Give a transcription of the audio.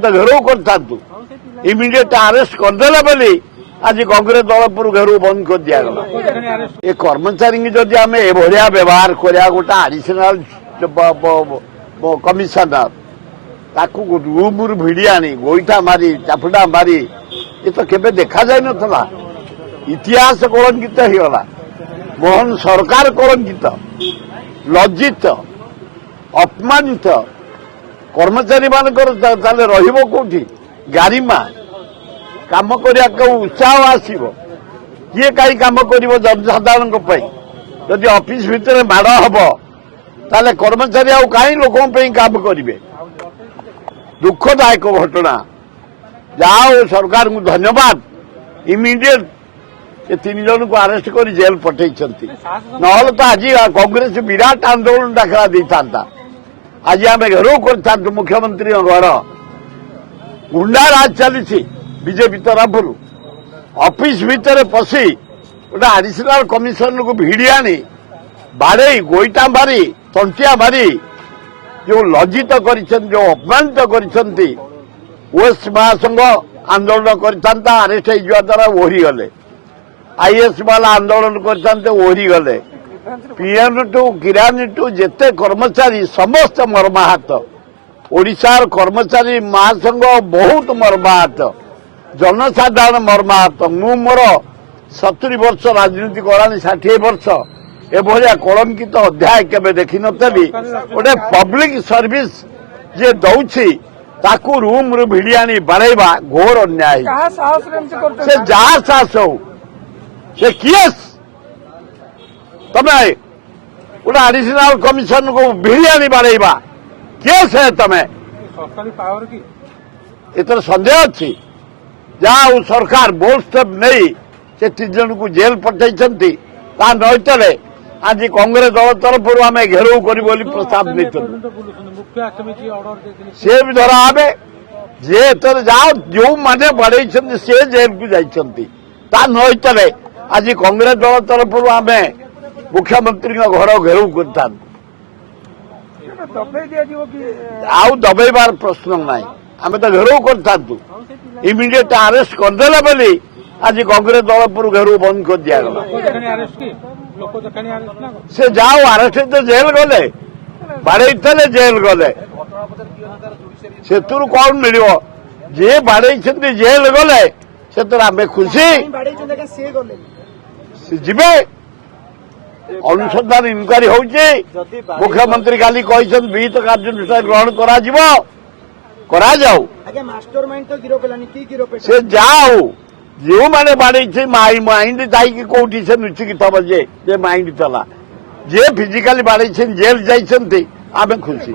घेराव करथांतु immediate arrest करदेला बोली आज कांग्रेस दल पर घेराव बंद कर दिगला। ये कर्मचारी जदि आम एभलिया व्यवहार करिया गोटे एडिशनल कमिशनर ताकू रूम भिड़ी आनी गोईठा मारी चापुटा मारी ये तो केबे देखा जाय नथला। इतिहास कलंकित होगला। मोहन सरकार कलंकित, लज्जित, अपमानित। कर्मचारी मानकर ताले रहिबो कोठी गारिमा काम करिया को उत्साह आसीबो किए काई काम करिवो जनसाधारण को पई जदि ऑफिस भितर माड़ हबो ताले कर्मचारी आउ काई लोकों पे काम करिवे। दुखदायक घटना। जाओ सरकार को धन्यवाद इमीडिएट ये 3 जन को अरेस्ट कर जेल पठे नहले तो आज कांग्रेस विराट आंदोलन डाकरा दे था। आज आम घेराव कर मुख्यमंत्री घर गुंडा राज चली बीजेपी तरफ ऑफिस भितर पशि गोटे एडिशनल कमिशनर को भिड़ी आनी बाड़े गोईटा मारी तंटिया मारी जो लज्जित कर जो अपमानित कर ओएस महासंघ आंदोलन करता अरेस्ट हो द्वारा ओहरी गले। आईएएस वाला आंदोलन करते ओहरी गले। पीएम टू किरानी टू जेते कर्मचारी समस्त मर्माहत। ओडिशार कर्मचारी महासंघ बहुत मर्माहत, जनसाधारण मर्माहत। मु मोर 70 वर्ष राजनीति करानी 60 वर्ष एभलिया कलंकित अध्याय केबे देखि नथली। गोटे पब्लिक सर्विस जे दउछि ताकू रूम रु भिड़ी आनी बाड़ेबा घोर अन्याय। से जहाँ साहस हो से केस तमें गोटे एडिशनल कमिशन को भिड़ी आनी बाड़ेबा केस है तमें सरकारी पावर की इतर संदेह अच्छी। जहाँ सरकार बोल्ड स्टेप नहीं से 3 जन को जेल पठे नईतले आज कांग्रेस दल तरफ आम घेराव कर प्रस्ताव नहीं सी भी धरा हे जे जाओ जो मैंने बढ़े से जेल को जाती नईतले आज कांग्रेस दल तरफ आम मुख्यमंत्री घर घेराव कर आउ दबेबार प्रश्न ना आम तो घेराव कर इमिडिएट अरेस्ट करदेला बोली आज कांग्रेस दल पर घेराव बंद कर दिगला। से जाओ अरेस्ट तो जेल गले बाड़े जेल गले से कौन मिल जे बाड़े जेल गले से आम खुशी जीवे अनुसंधान इनक्वारी हो मुख्यमंत्री काली विहित कार्यानुष्ठान ग्रहण करा जाऊ से जाओ जो मैंने बाड़े माइंड थी कौटी से नुचिकी थब जे माइंड चला जे फिजिकाली बाड़े जेल जाइए आम खुशी।